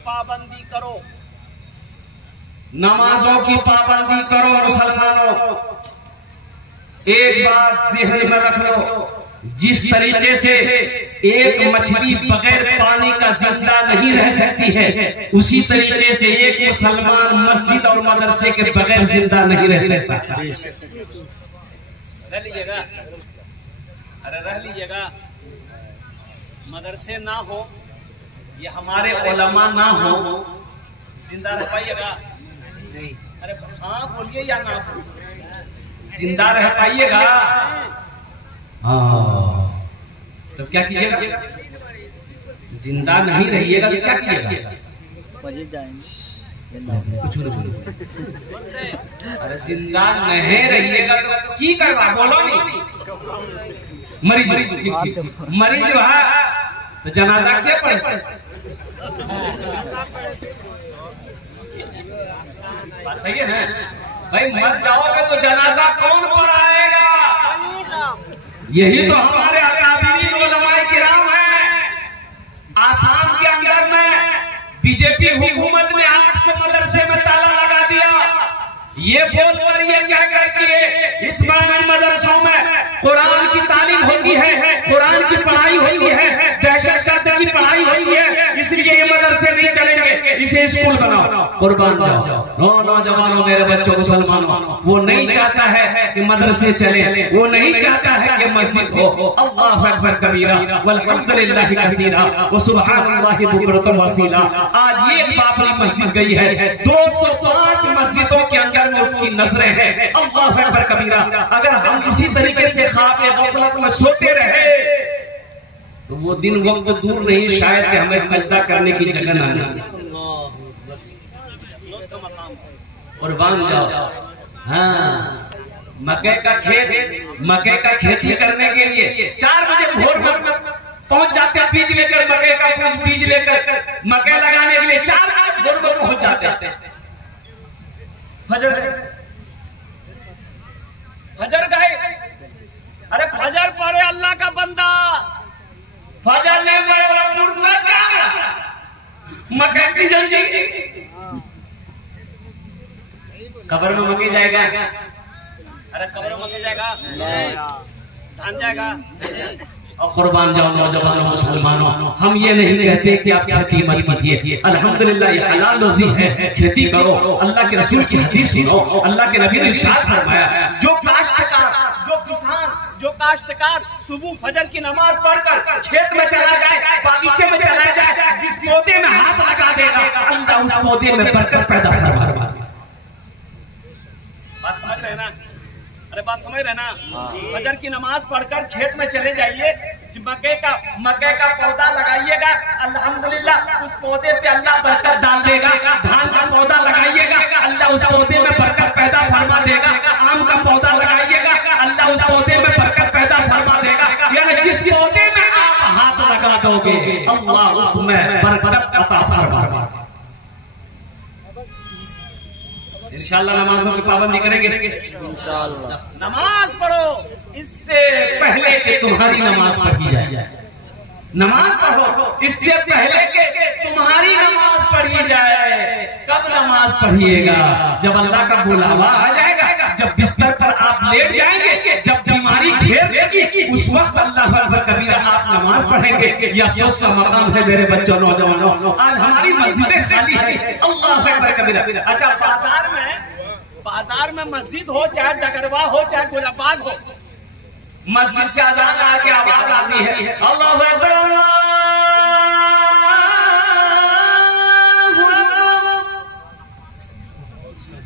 पाबंदी करो, नमाजों की पाबंदी करो। मुसलमानों, एक बात ज़हन में रख लो, जिस तरीके से एक मछली बगैर पानी का जिंदा नहीं रह सकती है, उसी तरीके से एक मुसलमान मस्जिद और मदरसे के बगैर जिंदा नहीं रह सकता। रह लीजिएगा, अरे रह लीजिएगा। मदरसे ना हो, ये हमारे उलमा ना हो, जिंदा रह पाइएगा? नहीं। अरे हाँ बोलिए या ना, जिंदा रह पाइएगा? हाँ, तो क्या कीजिएगा? जिंदा नहीं रहिएगा तो क्या कीजिएगा? कुछ अरे जिंदा नहीं रहिएगा तो की करवा, बोलो नहीं। मरीज जो है तो जनाजा क्या पड़े? सही है ना भाई, मर जाओगे तो जनाजा कौन पढ़ाएगा? यही तो हमारे अकाबिरीन उलमाए किराम है। आसाम के अंदर में बीजेपी हुकूमत ने 800 मदरसे में ताला लगा दिया, ये बोलकर ये क्या कहती है, इस्लामी मदरसों में कुरान की तालीम होती है, कुरान की पढ़ाई होती है, दहशतगर्द की पढ़ाई होती है, इसलिए ये मदरसे नहीं चलेंगे, इसे स्कूल बनाओ। कुर्बान जाओ नौजवानों, मेरे बच्चों मुसलमानों, वो नहीं चाहता है कि मदरसे चले, वो नहीं चाहता है कि मस्जिद हो। अल्लाहु अकबर कबीरा वल्हम्दुलिल्लाहि कसीरा व सुब्हानल्लाहि बुकरतन वसीला। आज एक बाबरी मस्जिद गई है, 205 मस्जिदों के अंदर में उसकी नजरें हैं। अल्लाहु अकबर कबीरा। अगर हम इसी तरीके से ख्वाब गफलत में सोते रहे तो वो दिन वक्त दूर नहीं, शायद कि हमें सजदा करने की जगह ना मिले। कुर्बान जाओ। हाँ, मकई का खेती करने के लिए 4 बजे भोर में पहुंच जाते, बीज लेकर, मकई का बीज लेकर मकई लगाने के लिए 4 बजे भोर में पहुंच जाते। फजर गए, अरे फजर पढ़े अल्लाह का बंदा, फजर नहीं पड़े फुर्सत क्या, मकई की जल्दी कब्र में मकई जाएगा? अरे कब्र में मकई जाएगा, धान जाएगा। और कुर्बान जाओ नौजवानों मुसलमानों, हम ये नहीं कहते कि आप खेती मत कीजिए, अल्हम्दुलिल्लाह ये हलाल रोजी है, खेती करो। अल्लाह के रसूल की हदीस सुनो, अल्लाह के नबी ने इरशाद फरमाया, जो काश्तकार, जो किसान, जो काश्तकार सुबह फजर की नमाज पढ़कर खेत में चला जाए, बागीचे में चला जाए, जिस पौधे में हाथ लगा देगा, अल्लाह उस पौधे में बरकत पैदा फरमा देगा। बात समझ रहे ना? अरे बात समझ रहे ना? फजर की नमाज पढ़कर खेत में चले जाइए, मकई का पौधा लगाइएगा, अल्हम्दुलिल्लाह उस पौधे पे अल्लाह बरकत डाल देगा। धान का पौधा लगाइएगा, अल्लाह उस पौधे में बरकत पैदा फरमा देगा। आम का पौधा लगाइएगा, अल्लाह उस पौधे में बरकत पैदा फरमा देगा। यानी जिस पौधे में आप हाथ लगा दोगे, अल्लाह उसमें बरकत अता फरमा देगा। इंशाअल्लाह नमाजों की पाबंदी करेंगे। इंशाअल्लाह नमाज पढ़ो, इससे पहले कि तुम्हारी नमाज पढ़ी जाए, नमाज पढ़ो इससे पहले कि तुम्हारी नमाज पढ़ी जाए। कब नमाज पढ़िएगा? जब अल्लाह का बुलावा आ जाएगा, जब बिस्तर पर आप लेट जाएंगे, जब बीमारी घेर लेगी, उस वक्त अल्लाह अकबर कबीरा आप नमाज पढ़ेंगे। यह अफसोस का मकाम है मेरे बच्चों नौजवानों, आज हमारी मस्जिदें खाली है। अल्लाह अकबर कबीरा। अच्छा, बाजार में मस्जिद हो, चाहे डगरवा हो, चाहे गुलाबाग हो, मस्जिद से अजान आके आवाज आती है, अल्लाहु अकबर,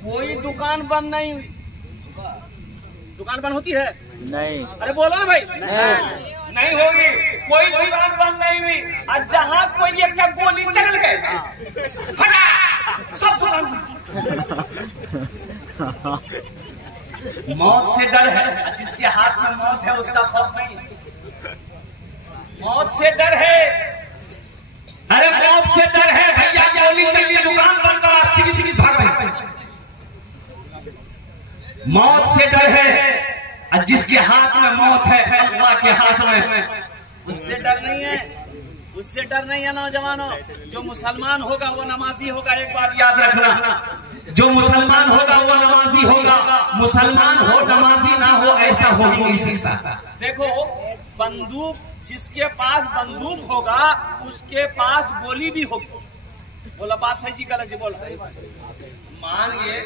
कोई दुकान बंद नहीं हुई। दुकान बंद होती है? नहीं। अरे बोलो ना भाई, नहीं होगी, कोई दुकान बंद नहीं हुई। और जहाँ कोई एक गोली चल गए, सब दुकान मौत से डर है, जिसके हाथ में मौत है उसका खौफ नहीं। मौत से डर है, अरे मौत से डर है भैया, गोली चली, दुकान बंद करा, सीधी भाग गई। मौत से डर है, और जिसके हाथ में मौत है, अल्लाह के हाथ में, उससे डर नहीं है। उससे डर नहीं है नौजवानों। जो मुसलमान होगा वो नमाजी होगा, एक बात याद रखना। जो मुसलमान होगा वो नमाजी होगा। मुसलमान हो नमाजी ना हो ऐसा हो ही नहीं सकता। देखो बंदूक, जिसके पास बंदूक होगा उसके पास गोली भी होगी। बोला बात सही जी गलत जी बोला। मान ये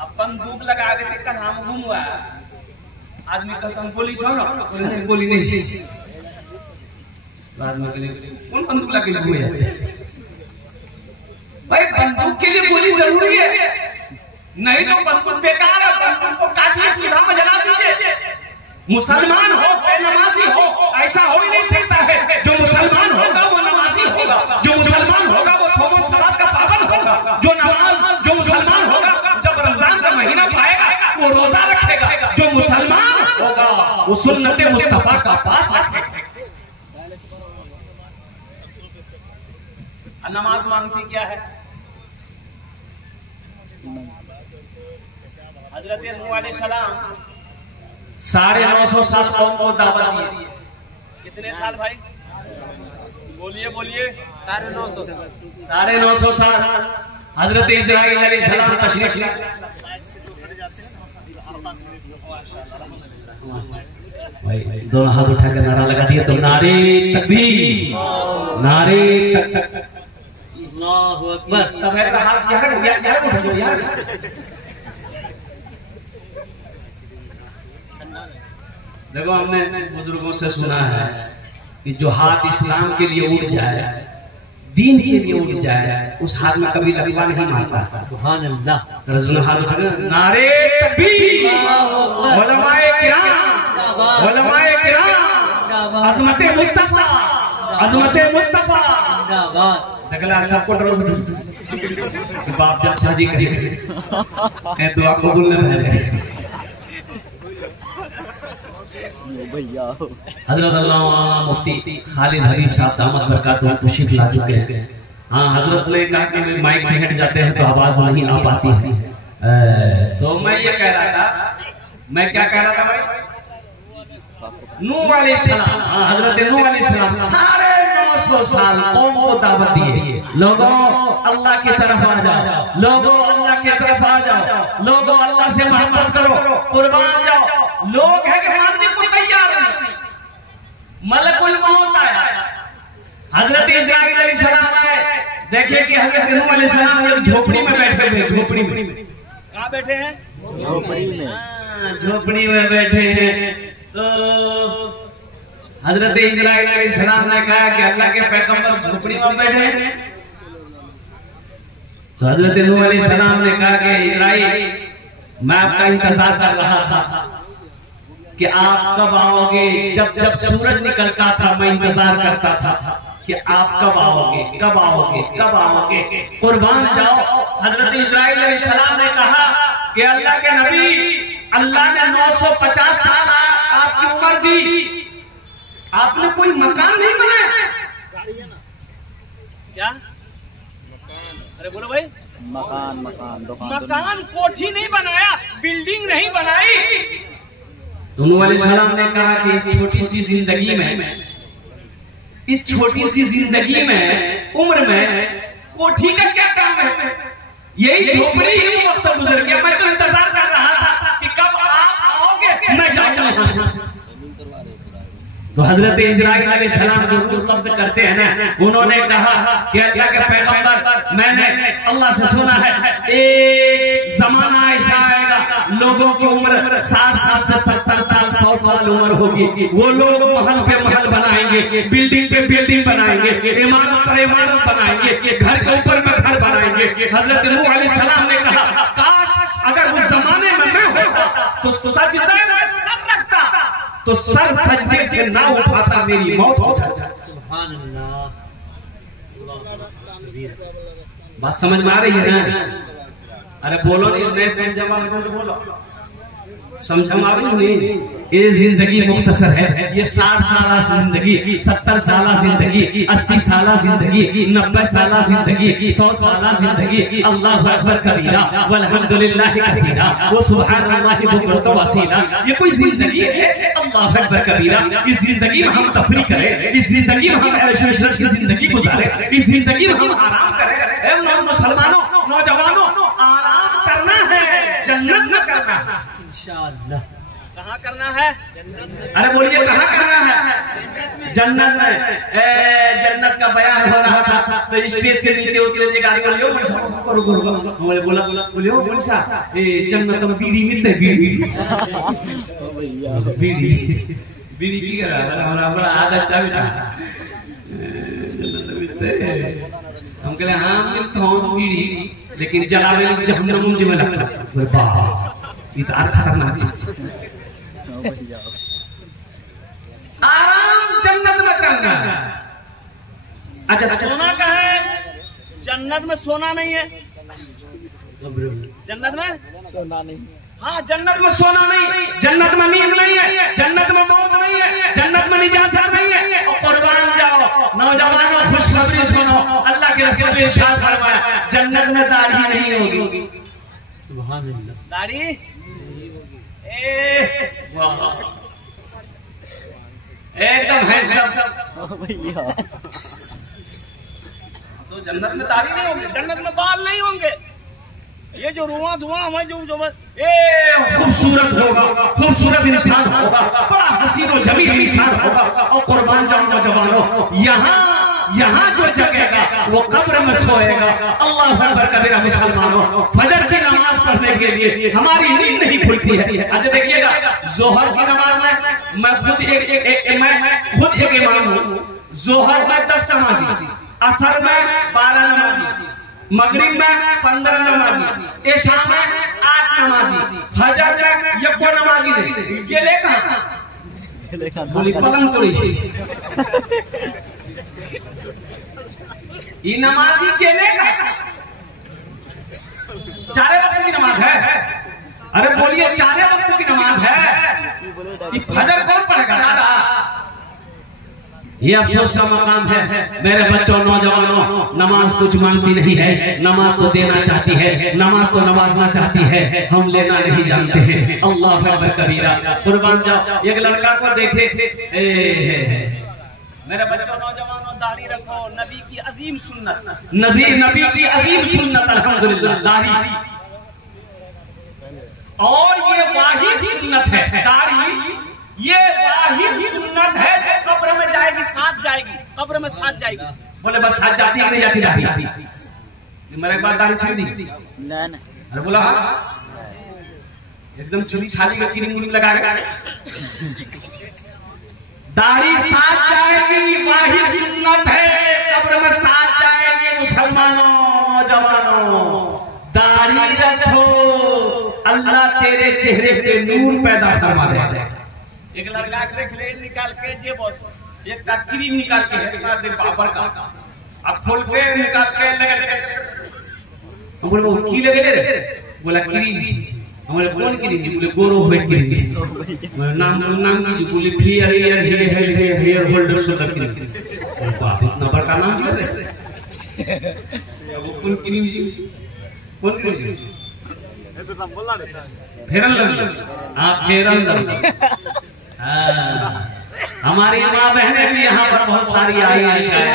अब बंदूक लगा के देखकर हम घूम हुआ आदमी कहता हूँ गोली छोड़ो, गोली नहीं चाहिए। बाद में कौन बंदूक लगे घूमे जाते हैं? भाई बंदूक के लिए गोली जरूरी है, नहीं तो बंदूक बेकार है। बंदूक को काटिए, चूल्हा में जला दीजिए। मुसलमान हो नमाजी हो ऐसा हो ही नहीं सकता है। जो मुसलमान होगा वो नमाजी होगा, जो मुसलमान होगा वो सोमो सलात का पाबंद होगा। जो मुसलमान होगा जब रमजान का महीना पाएगा वो रोजा रखेगा। जो मुसलमान होगा वो सुन्नते मुस्तफा का पास रखेगा। नमाज मांगती क्या है? हजरत नूह अलैहिस्सलाम 950 साल कौम को दावत दी। कितने साल भाई? बोलिए बोलिए। 950 साल हजरत इस्राइल अलैहिस्सलाम तशरीफ लाए। भाई दोनों हाथ उठा के नारा लगा दिया तो नारे तकबीर, नारे अल्लाहु अकबर। सब है हाथ यार उठा यार। देखो हमने बुजुर्गों से सुना है कि जो हाथ इस्लाम के लिए उठ जाए, दीन के लिए उठ जाए, उस हाथ में कभी लकवा नहीं मारता। सुभान अल्लाह। हाथ उठा नारे तकबीर, उलमाए किराम, उलमाए किराम, अज़मते मुस्तफा, अज़मते मुस्तफा। अगला सबको डरो बाप जब शादी करेंगे दुआ कबूल न है। हजरत अल्लामा मुफ्ती खालिद हबीब साहब दामद बरकातुहू तशरीफ ला चुके हैं। हाँ, हजरत ने कहा कि माइक से हट जाते हैं तो आवाज नहीं आ पाती है। तो मैं ये कह रहा था, मैं क्या कह रहा था भाई? नूह अलैहिस्सलाम, हजरत नूह अलैहिस्सलाम 950 साल कौम को दावत दिए। लोगों अल्लाह की तरफ आ जाओ, लोगों अल्लाह की तरफ आ जाओ, लोगों अल्लाह से मोहब्बत करो, कुर्बान जाओ। लोग है कि मानने को तैयार नहीं। मलकुल मौत आया, हजरत इस्राइल अलैहिस्सलाम आए। देखिए कि हजरत नूह अलैहिस्सलाम एक झोपड़ी में बैठे हुए। झोपड़ी में कहाँ बैठे हैं? झोपड़ी में। झोपड़ी में बैठे हैं तो हजरत इस्राइल अलैहिस्सलाम ने कहा कि अल्लाह के पैगंबर झोपड़ी में बैठे हैं। तो हजरत नूह अलैहिस्सलाम ने कहा कि इस्राइल, मैं आपका इंतजार कर रहा था कि आप कब आओगे। जब जब सूरज निकलता था मैं इंतजार करता था कि आप कब आओगे, कब आओगे, कब आओगे। कुर्बान जाओ। हजरत इस्राइल अलैहिस्सलाम ने कहा कि अल्लाह के नबी, अल्लाह ने 950 साल आपकी उम्र दी, आपने कोई मकान नहीं बनाया क्या? अरे बोलो भाई। मकान कोठी नहीं बनाया, बिल्डिंग नहीं बनाई। तो नूह अलैहिस्सलाम ने कहा कि इस छोटी सी जिंदगी में, इस छोटी सी जिंदगी में, उम्र में कोठी का क्या काम है? यही झोपड़ी ही वो वक्त गुजर गया। मैं तो इंतजार कर रहा था कि कब आप आओगे, मैं जाऊंगा यहाँ से। तो हजरत इस्राइल अलैहिस्सलाम जो कब्ज करते हैं ना, उन्होंने कहा कि अल्लाह के पैगंबर, मैंने अल्लाह से सुना है एक जमाना ऐसा आएगा लोगों की उम्र 60 साल से 70 साल 100 साल उम्र होगी। वो लोग महल पे महल बनाएंगे, बिल्डिंग पे बिल्डिंग बनाएंगे, इमारत पर इमारत बनाएंगे, घर के ऊपर में घर बनाएंगे। हजरत नूह अलैहिस्सलाम ने कहा काश अगर उस जमाने में मैं होता तो सजदे में सर रखता, तो सर सजदे से ना उठाता, मेरी मौत हो जाती। सुभान अल्लाह। बात समझ में आ रही है ना? अरे बोलो नहीं, नए से जवाब बोलो। समझ नहीं, ये जिंदगी मुख्तसर है, ये 60 साल जिंदगी, 70 साल जिंदगी, 80 साल जिंदगी, 90 साल जिंदगी, 100 साल जिंदगी। अल्लाहु अकबर कबीरा वल्हम्दुलिल्लाहि कसीरा व सुब्हानल्लाहि बुकरतन वसीला। ये कोई जिंदगी है? अल्लाहु अकबर कबीरा। इस जिंदगी में हम तफरीक करें, इस जिंदगी में हम ऐश इशरत की जिंदगी गुजारे, इस जिंदगी में हम आराम करें। मुसलमानों, नौजवानों, आराम करना है, जन्नत में करना है इंशाअल्लाह। कहाँ करना है? अरे बोलिए कहाँ करना है? जन्नत में। जन्नत का बयान हो रहा था तो स्टेज से नीचे उतरे बोलियो जन्नत में बीड़ी मिलते, बीड़ी बीड़ी पी कर हमारा आदत चाबी हम कहले हाँ मिलता हूँ बीड़ी, लेकिन जलावे जहन्नम में लगता इस खतरनाक आराम जन्नत में करना है। अच्छा सोना का है? जन्नत में सोना नहीं है। जन्नत में सोना नहीं। हाँ जन्नत में सोना नहीं, जन्नत में नींद नहीं है, जन्नत में मौत नहीं है, जन्नत में निजात नहीं है। और कुर्बान जाओ नौजवानों, खुशखबरी सुनो, अल्लाह के रसूल ने इरशाद फरमाया जन्नत में दाढ़ी नहीं होगी। सुभान अल्लाह। दाढ़ी एकदम हैंडसम। तो जन्नत में दाढ़ी नहीं होगी, जन्नत में बाल नहीं होंगे, ये जो रुआ धुआं हमें जो खूबसूरत होगा, खूबसूरत इंसान होगा, बड़ा हसीन और जमील इंसान होगा। और कुर्बान जाओ नौजवानों, यहाँ जो जगेगा वो कब्र में सोएगा। अल्लाह अकबर कबीरा। मुसलमानों, फजर की नमाज पढ़ने के लिए हमारी नींद नहीं खुलती है। आज देखिएगा जोहर की नमाज में मैं खुद एक इमाम हूँ। जोहर में 10 नमाजी, असर में 12 नमाजी, मगरिब में 15 नमाजी, इशा में 8 नमाजी, फजर में 1 नमाजी नहीं। गेले कहाँ? बोली पलंग तोड़ी ये नमाजी केले का 4 वक्त की नमाज है। अरे बोलिए 4 वक्त की नमाज है। ये फजर कौन पढ़ेगा दादा? ये अफसोस का मकाम है मेरे बच्चों, नौजवानों। नमाज कुछ मांगती नहीं है, नमाज तो देना चाहती है, नमाज तो नवाजना चाहती है, हम लेना नहीं जानते हैं। अल्लाह अकबर कबीरा। कुर्बान जाओ। एक लड़का को देखे, मेरे बच्चों नौजवानों, दाढ़ी रखो, नबी की अजीम सुन्नत, नबी की अजीम सुन्नत अल्हम्दुलिल्लाह दाढ़ी। और ये वाहिद सुन्नत है दाढ़ी, ये वाहिद सुन्नत है जो कब्र में जाएगी, साथ जाएगी, कब्र में साथ जाएगी। बोले बस साथ जाती है, नहीं जाती दाढ़ी? मेरे एक बार दाढ़ी छीन दी। अरे बोला हाँ, एकदम चुनी छाली का क्रीम लगा के दाढ़ी साथ जाएगी, वाहिद सुन्नत है, कब्र में साथ जाएगी। मुसलमानों, नौजवानों, दाढ़ी रखो, अल्लाह तेरे चेहरे पे नूर पैदा फरमा देगा। एक लड़का देख ले निकाल के जे बॉस एक क्रीम निकाल के बाबर का अब खोल के निकाल के लगे बोले वो की लगे रे? बोला क्रीम। हमारे कौन क्रीम? बोले गोरो व्हाइट क्रीम। नाम की बोले हेयर होल्डर सोलर क्रीम। इतना बड़ा नाम क्यों है? वो कौन क्रीम जी? कौन क्रीम? फेरन लवली। हाँ फेरन लवली। हमारी माँ बहनें भी यहाँ पर बहुत सारी आई हैं शायद।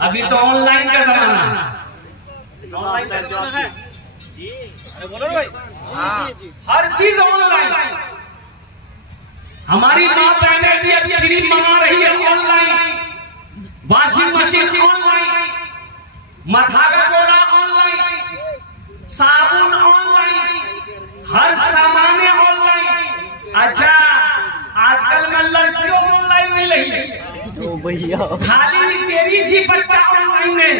अभी तो ऑनलाइन का जमाना है, ऑनलाइन का जमाना है। बोलो भाई, हर चीज ऑनलाइन। हमारी माँ बहनें भी अभी क्रीम मंगा रही है ऑनलाइन, वॉशिंग मशीन ऑनलाइन, मथा का गोरा ऑनलाइन, साबुन ऑनलाइन, हर सामान ऑनलाइन। अच्छा आजकल में लड़कियों ऑनलाइन मिल रही है, खाली तेरी सी बच्चा ऑनलाइन में।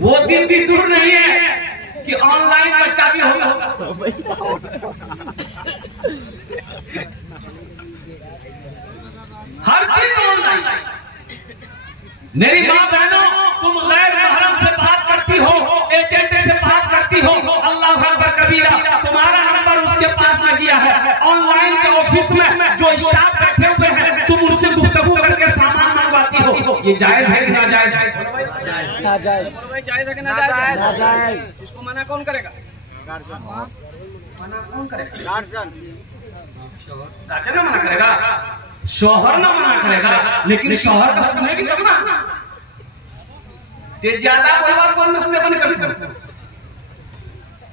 वो दिन भी दूर नहीं है कि ऑनलाइन बच्चा भी होगा। हर चीज ऑनलाइन। मेरी माँ बहनों, तुम गैर महरम से बात करती हो, एजेंट से बात करती हो, अल्लाह अकबर कबीरा, तुम्हारा नंबर उसके पास में दिया है, ऑनलाइन के ऑफिस में जो स्टाफ बैठे हुए हैं तुम उनसे गुफ्तगू करके सामान मंगवाती हो, ये जायज है कि नाजायज है? नाजायज। जायज है कि नाजायज? नाजायज। इसको मना कौन करेगा? मना कौन करेगा? गार्जियन ना मना करेगा, शौहर ना मना करेगा, लेकिन शौहर का सुनेगी तब ना। ये ज्यादा कोई बात कौन नस्ते बन करते?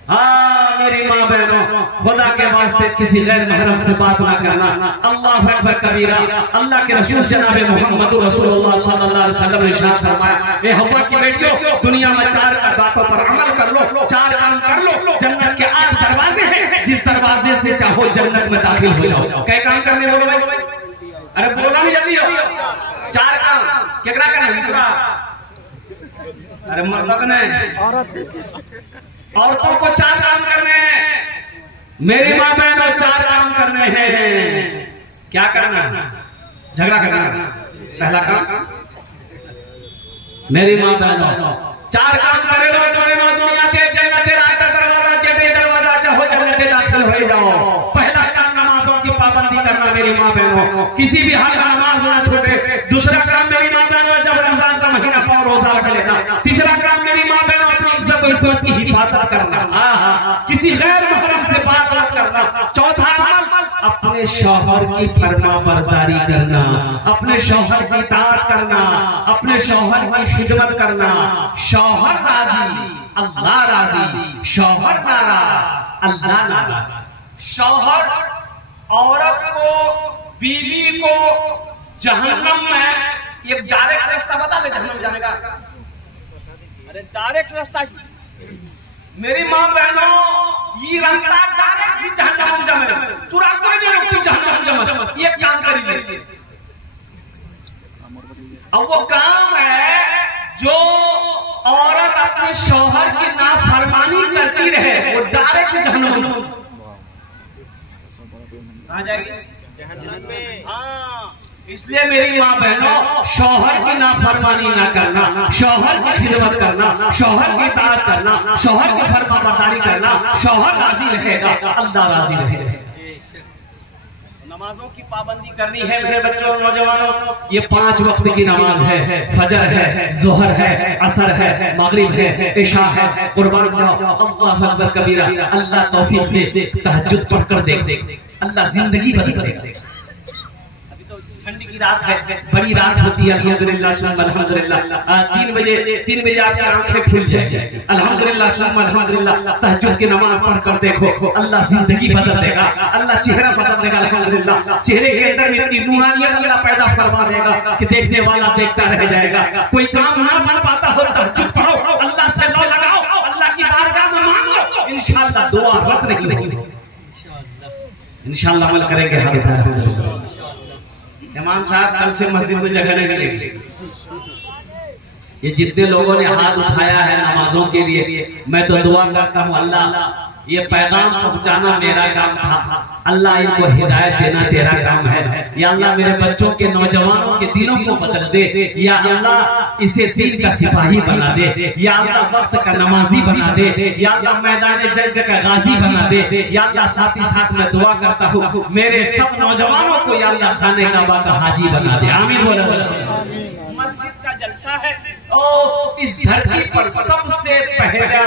हाँ मेरी माँ बहनों, खुदा के वास्ते किसी गैर महरम से बात ना करना। अल्लाह अकबर कबीरा। अल्लाह के रसूल जनाब मोहम्मद रसूलुल्लाह सल्लल्लाहु अलैहि वसल्लम ने इरशाद फरमाया, ए हव्वा की बेटियों, दुनिया में 4 बातों पर अमल कर लो, 4 काम कर लो। जन्नत के 8 दरवाजे हैं, जिस दरवाजे से चाहो जन्नत में दाखिल हो जाओ। क्या काम करने बोलो भाई? अरे बोला नहीं जल्दी हो। 4 काम क्या करना? अरे मतलब नहीं, औरतों को 4 काम करने हैं। मेरी माँ बहनों, 4 काम करने हैं। क्या करना? झगड़ा करना पहला काम। मेरी माँ बहनों, 4 काम करे लो। मेरी माँ दुनिया के जन्नत रात का दरवाजा, जेदे दरवाजा चाहो जन्नत दाखिल हो जाओ। पहला काम नमाजों की पाबंदी करना। मेरी माँ बहनों, किसी भी हाल में नमाज ना छोड़े। दूसरा काम मेरी माँ बहनों, जब रमजान का महीना पाओ रोजा रख लेना। तीसरा काम मेरी माँ बहनों, अपनी इज्जत और इस्मत की हिफाजत करना। किसी गैर महरम से बात मत करना। चौथा अमल, अपने शौहर की फरमा बरदारी करना, अपने शौहर की इताअत करना, अपने शौहर की खिदमत करना। शौहर राजी अल्लाह राजी, शौहर नाराज अल्लाह नाराज। शौहर औरत को, बीवी को जहन्नम में, ये डायरेक्ट रास्ता बता दे जहन्नम जाने का। अरे डायरेक्ट रास्ता मेरी माँ बहनों, ये रास्ता डायरेक्ट सी जहन्नम जाने। तुरा कोई नहीं रोकती जहन्नम जमस। ये काम करिए। अब वो काम है जो औरत अपने शौहर की नाफरमानी करती रहे, वो डायरेक्ट जहन्नम कहाँ जाएगी? जहन्नम में। हाँ, इसलिए मेरी माँ बहनों, शौहर की नाफरमानी ना करना, शौहर की खिदमत करना, शौहर की इताअत करना, शौहर की फरमाबरदारी करना। शौहर राजी रहेगा, अल्लाह राजी रहेगा। नमाजों की पाबंदी करनी है मेरे बच्चों, नौजवानों। ये 5 वक्त की नमाज है। फजर है, जोहर है, असर है, मगरिब है, इशा है। कुर्बान जाओ, अल्लाह अकबर कबीरा। अल्लाह तौफीक दे, तहज्जुद पढ़कर देख, अल्लाह जिंदगी बदल देगा। ठंडी की रात है, बड़ी रात होती है। अल्हम्दुलिल्लाह अल्हम्दुलिल्लाह। 3 बजे आपकी आंखें खुल जाएगी। अल्हम्दुलिल्लाह अल्हम्दुलिल्लाह। तहज्जुद की नमाज पढ़कर देखो, अल्लाह जिंदगी बदल देगा, अल्लाह चेहरा बदल देगा। अल्हम्दुलिल्लाह, चेहरे के अंदर में इतनी रूहानियत अल्लाह पैदा फरमा देगा कि देखने वाला देखता रह जाएगा। कोई काम ना बन पाता हो, तहज्जुद पढ़ो, अल्लाह से लो लगाओ, अल्लाह की बारगाह में मांगो, इंशाअल्लाह दुआ रद्द नहीं होगी। इंशाअल्लाह अमल करेंगे। इमाम साहब कल से मस्जिद में जगह नहीं मिलेगी। ये जितने लोगों ने हाथ उठाया है नमाजों के लिए, मैं तो दुआ करता हूँ अल्लाह ये पैगाम पहुंचाना मेरा काम था, अल्लाह इनको हिदायत देना तेरा काम है। या अल्लाह मेरे बच्चों के, नौजवानों के दिलों को बदल दे। या अल्लाह इसे दीन का सिपाही बना दे। या अल्लाह वक्त का नमाजी बना दे। या अल्लाह मैदान जंग का गाजी बना दे। या अल्लाह साथ ही साथ मैं दुआ करता हूँ मेरे सब नौजवानों को या अल्लाह खाने काबा का हाजी बना दे। आमीन बोला। मस्जिद का जलसा है, ओ इस धरती पर सबसे पहला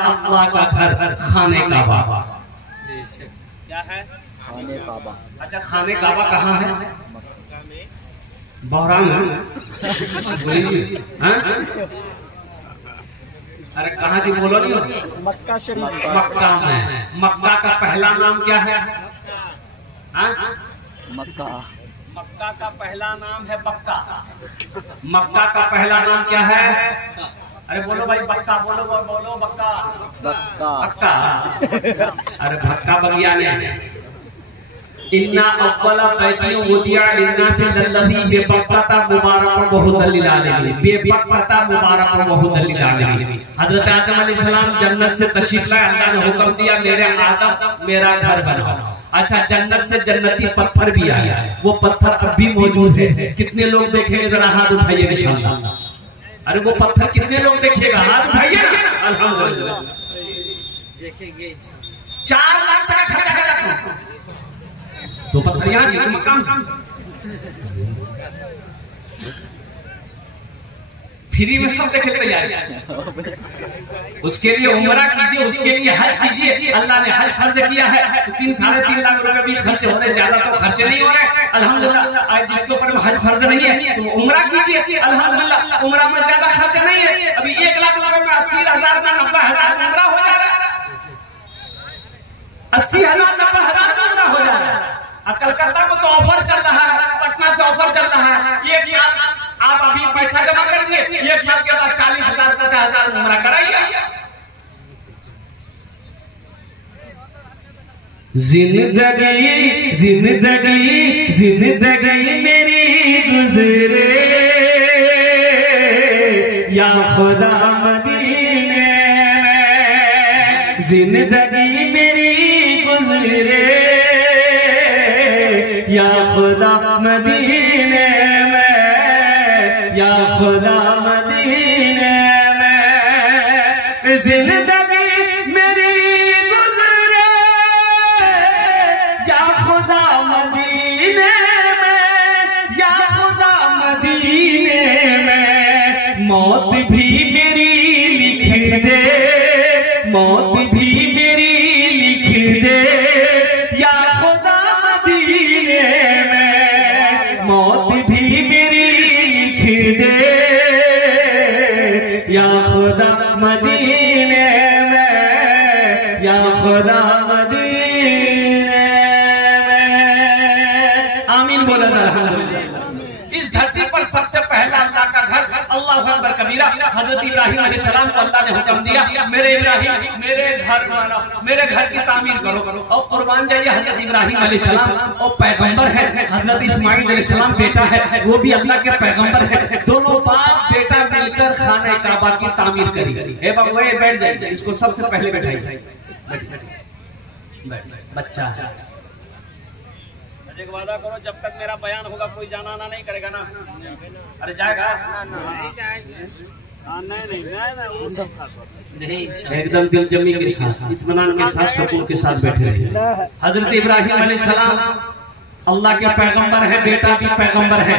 अल्लाह का घर खाने काबा। क्या है? खाने काबा। अच्छा, खाने काबा कहाँ है? बहरान है। अरे कहाँ जी बोलो नहीं? मक्का शरीफ। मक्का में। मक्का का पहला नाम क्या है? मक्का। मक्का का पहला नाम है बक्का। मक्का का पहला नाम क्या है? अरे बोलो भाई, बक्का बोलो, बोलो बक्का। बक्का। बक्का। अरे भक्का बगिया ने। इन्ना अव्वला बैतियों वुदिया लिन्नास लल्लज़ी बेबक्कता मुबारक वहुदल लिल आलमीन। बेबक्कता मुबारक वहुदल लिल आलमीन। हजरत आदम अलैहिस्सलाम जन्नत से तशरीफ लाए, अल्लाह ने हुक्म दिया मेरे आदम मेरा घर बनाओ। अच्छा, जन्नत से जन्नती पत्थर भी आया, वो पत्थर अब भी मौजूद है। कितने लोग देखेंगे? जरा हाथ उठाइए इंशाअल्लाह। अरे वो पत्थर कितने लोग देखिएगा, हाथ उठाइए ना। अल्हम्दुलिल्लाह 4 लाख टका खर्चा कर तो पत्थर यहाँ जी मकान फ्री में सब देखे तैयार। उसके लिए उम्रा कीजिए, उसके लिए हज कीजिए। अल्लाह ने हज फर्ज किया है, 3-3.5 लाख रुपए भी खर्च हो रहे, ज्यादा तो खर्च नहीं हो रहे। अल्हम्दुलिल्लाह आज जिसके ऊपर हज फर्ज नहीं है तो उम्रा कीजिए। अल्हम्दुलिल्लाह उम्रा में ज्यादा खर्च नहीं है। अभी 1 लाख रुपए में 80,000 में 90,000 उम्रा हो जा रहा है। 80,000 90,000 उम्रा हो जा रहा है। कलकत्ता में तो ऑफर चल रहा है, पटना से ऑफर चल रहा है। 1 साल आप अभी पैसा जमा कर दिए, 1 साल के बाद 40,000 50,000 उम्रा कराइए। जिंदगी मेरी गुजरे या खुदा मदीने में, जिंदगी मेरी गुजरे या खुदा मदीने में, या खुदा मदीने में, जिंदगी मेरी गुजरे या खुदा मदीने में, या खुदा मदीने में, मौत भी मेरी लिख दे, मौत भी मेरी लिख दे या खुदा मदीने में, मौत भी मेरी लिख दे या खुदा मदीने में, या खुदा मदीने में। आमीन बोला था। इस धरती पर सबसे पहला अल्लाह का घर, अल्लाह अकबर कबीरा, हजरत इब्राहिम अलैहिस्सलाम को अल्लाह ने हुक्म दिया, मेरे इब्राहिम मेरे घर की तामीर करो। और कुर्बान जाइए, हजरत इब्राहिम अलैहिस्सलाम और पैगंबर है, हजरत इस्माइल अलैहिस्सलाम बेटा है, वो भी अल्लाह के पैगंबर है। दोनों बाप बेटा मिलकर खाने काबा की तामीर करी। ए बाबू बैठ जाइए, इसको सबसे पहले बैठाइए। बच्चा वादा करो जब तक मेरा बयान होगा कोई जाना आना नहीं करेगा ना। अरे जाएगा नहीं, एकदम दिलजमी के साथ, इत्मीनान के साथ, सुकून के साथ बैठे रहिए। हजरत इब्राहिम अलैहिस्सलाम अल्लाह के पैगंबर है, बेटा भी पैगंबर है।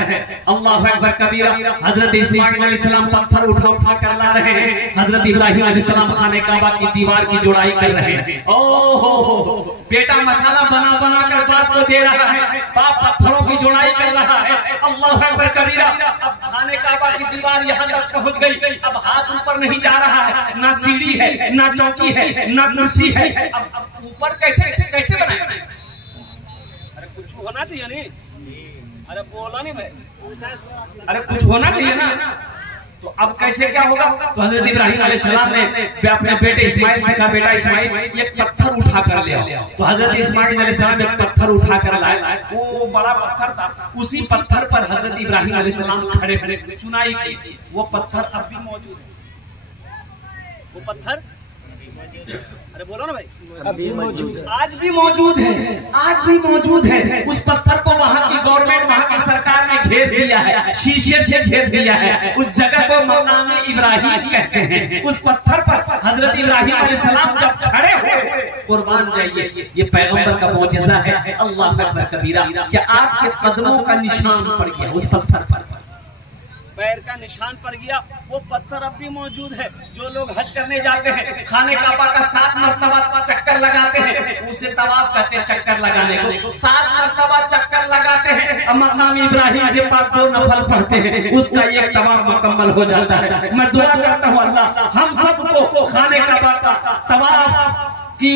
अल्लाह अकबर कबीरा। हजरत इस्माइल अलैहिस्सलाम पत्थर उठा उठा कर ला रहे हैं, हजरत इब्राहिम अलैहिस्सलाम खाने काबा की दीवार की जोड़ाई कर रहे हैं। ओहो बेटा मसाला बना बना कर बाप को दे रहा है, बाप पत्थरों की जोड़ाई कर रहा है। अल्लाह अकबर कबीरा। अब खाने काबा की दीवार यहाँ तक पहुँच गई, अब हाथ ऊपर नहीं जा रहा है, ना सीढ़ी है, ना चौकी है, ना कुर्सी है। अब ऊपर कैसे कैसे बनाए? कुछ होना चाहिए नहीं। अरे बोला नहीं भाई, अरे कुछ होना चाहिए ना। तो अब कैसे क्या होगा? तो हजरत इब्राहिम अलैहिस्सलाम ने अपने बेटे इस्माइल से कहा, बेटा इस्माइल एक पत्थर उठा कर ले आओ। तो हजरत इस्माइल अलैहिस्सलाम एक पत्थर उठा कर लाए। वो बड़ा पत्थर था, उसी पत्थर पर हजरत इब्राहिम अलैहिस्सलाम खड़े खड़े चुनाई की। वो पत्थर अब भी मौजूद है। वो पत्थर अरे बोलो ना भाई, अभी मौजूद है, आज भी मौजूद है, आज भी मौजूद है। उस पत्थर को वहाँ की गवर्नमेंट, वहाँ की सरकार ने घेर दिया है, शीशे से घेर दिया है। उस जगह को मकाम इब्राहिम कहते हैं। उस पत्थर पर हजरत इब्राहिम अलैहिस्सलाम जब खड़े हुए, कुर्बान जाइए, ये पैगंबर का मौजज़ा है। अल्लाह अकबर कबीरा। क्या आपके कदमों का निशान पड़ गया उस पत्थर पर, पैर का निशान पड़ गया। वो पत्थर अब भी मौजूद है। जो लोग हज करने जाते हैं, खाने काबा का 7 मरतबा चक्कर लगाते हैं, उसे तवाफ कहते हैं। चक्कर लगाने को 7 मरतबा चक्कर लगाते हैं। मकाम इब्राहिम के पास 2 नफल पढ़ते हैं, उसका एक तवाफ मुकम्मल हो जाता है। मैं दुआ करता हूँ अल्लाह हम सबको खाने काबा का तवाफ की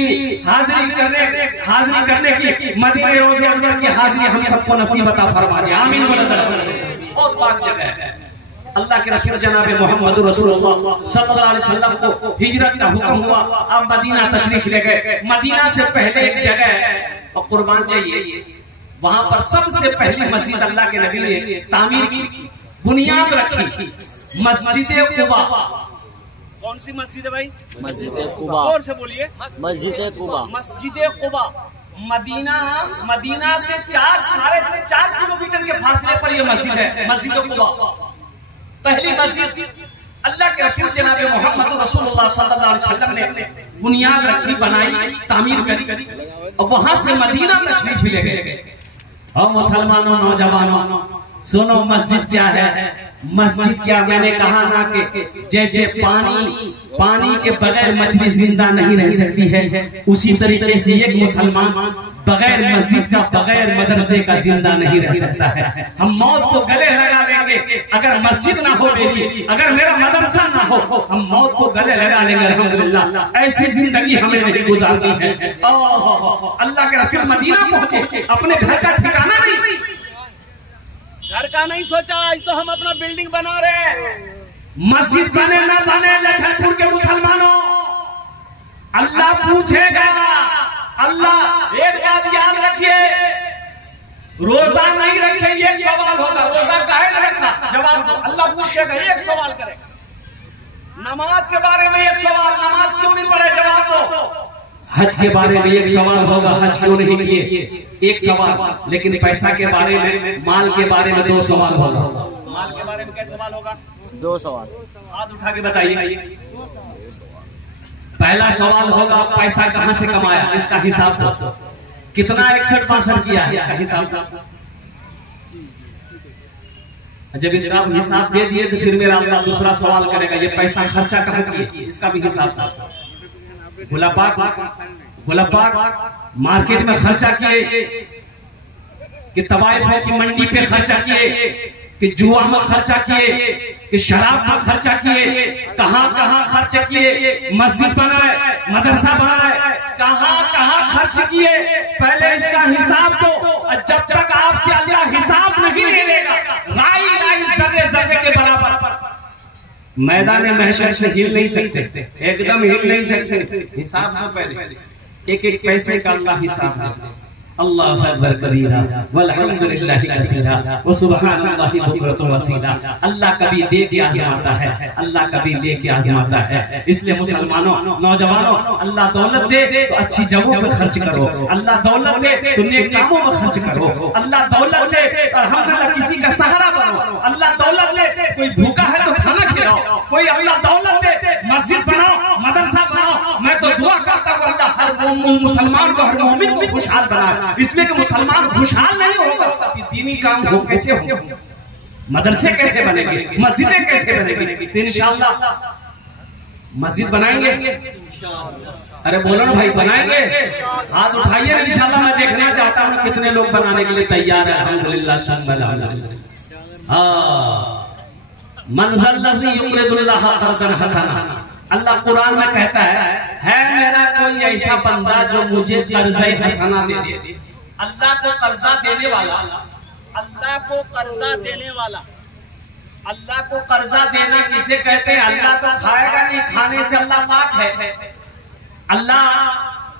हाजिरी करने की, मदीने रोज़े अनवर की हाजिरी हम सबको नसीब अता फरमा दे। आमीन। और पाक जगह है। अल्लाह के रसूल जनाब मोहम्मद रसूलुल्लाह सल्लल्लाहु अलैहि वसल्लम को हिजरत का हुक्म हुआ, आप मदीना तशरीफ ले गए। मदीना से पहले एक जगह और कुर्बान जाइए, वहां पर सबसे पहली मस्जिद अल्लाह के नबी ने तामीर की, बुनियाद रखी, मस्जिद कुबा। कौन सी मस्जिद है भाई? मस्जिद कुबा। जोर से बोलिए। मस्जिद कुबा। मस्जिद कुबा मदीना से 4-4.5 किलोमीटर के फासले पर यह मस्जिद है, मस्जिद कुबा। पहली मस्जिद अल्लाह के रसूल जनाब मोहम्मद रसूलुल्लाह सल्लल्लाहु अलैहि वसल्लम ने बुनियाद रखी, बनाई, तामीर करी और वहां से मदीना तशरीफ ले गए। और मुसलमानों, नौजवानों, सुनो मस्जिद क्या है। मस्जिद क्या, मैंने कहा ना कि जैसे पानी के बगैर मछली जिंदा नहीं रह सकती है, उसी तरीके से एक मुसलमान बगैर मस्जिद का, बगैर मदरसे का जिंदा नहीं रह सकता है। हम मौत को गले लगा देंगे अगर मस्जिद ना हो मेरी, अगर मेरा मदरसा ना हो, हम मौत को गले लगा लेंगे। अल्हम्दुलिल्लाह ऐसी जिंदगी हमें नहीं गुजारनी है। अल्लाह के रसूल मदीना पहुंचे, अपने घर का ठिकाना नहीं, घर का नहीं सोचा, आज तो हम अपना बिल्डिंग बना रहे हैं। मस्जिद बने ना बने लखनपुर के मुसलमानों, अल्लाह पूछेगा। अल्लाह एक बात याद रखिए, रोजा नहीं रखेंगे एक सवाल होगा, रोजा काहे न रखा, जवाब दो। अल्लाह पूछेगा, एक सवाल करेगा। नमाज के बारे में एक सवाल, नमाज क्यों नहीं पढ़े, जवाब दो। हज के बारे में एक सवाल होगा, हज क्यों नहीं किए, एक सवाल। लेकिन पैसा के बारे में, माल के बारे में 2 सवाल होगा। माल के बारे में क्या सवाल होगा? 2 सवाल। हाथ उठा के बताइए। पहला सवाल होगा, पैसा कहां से कमाया, इसका हिसाब दो। कितना 61-62 किया है, इसका हिसाब दो। जब इसका हिसाब दे दिए तो फिर मेरा अल्लाह दूसरा सवाल करेगा, ये पैसा खर्चा कहाँ किए, इसका भी हिसाब दो। गुलाबाग मार्केट में खर्चा किए कि तवाइफों की मंडी पे खर्चा किए, कि जुआ में खर्चा किए, कि शराब में खर्चा किए, कहां खर्च किए, मस्जिद बनाए, मदरसा बनाए, कहां खर्च किए, पहले इसका हिसाब दो। और जब तक आपसे अल्लाह हिसाब नहीं ले लेगा, राई जर्रे के बराबर मैदान महशर से हिल नहीं सकते, एकदम हिल नहीं सकते। हिसाब दो पहले, एक पैसे का अल्लाह हिसाब दे। अल्लाह अकबर कबीरा वल्हम्दुलिल्लाहि कसीरा व सुब्हानल्लाहि बुकरतम वसीला। अल्लाह कभी दे के आजमाता है, अल्लाह कभी ले के आजमाता है। इसलिए मुसलमानों, नौजवानों, अल्लाह दौलत दे तो अच्छी जगहों पर खर्च करो, अल्लाह दौलत दे तो नेक कामों में खर्च करो, अल्लाह दौलत दे अल्हम्दुलिल्लाह किसी का सहारा बनो, अल्लाह दौलत दे कोई भूखा है तो खाना खिलाओ, कोई अल्लाह दौलत दे मस्जिद बनाओ, मदरसा बनाओ। मैं तो दुआ करता हूँ अल्लाह हर मुसलमान को, हर मोमिन को खुशहाल बनाए। इसलिए कि मुसलमान खुशहाल नहीं होगा कि दीनी काम हो कैसे हो, मदरसे कैसे बनेंगे, मस्जिदें कैसे बनेंगी। तो इंशाअल्लाह मस्जिद बनाएंगे। अरे बोलो ना भाई, बनाएंगे, हाथ उठाइए। इंशाअल्लाह मैं देखना चाहता हूँ कितने लोग बनाने के लिए तैयार है। अल्हम्दुलिल्लाह मंज़ल युक़रिदुल्लाह क़र्ज़न हसना। अल्लाह कुरान में कहता है मेरा कोई ऐसा बंदा जो मुझे कर्ज़े हसना दे दे। अल्लाह को कर्जा देने वाला, अल्लाह को कर्जा देने वाला। अल्लाह को कर्जा देना किसे कहते हैं? अल्लाह तो खाएगा नहीं, खाने से अल्लाह पाक है।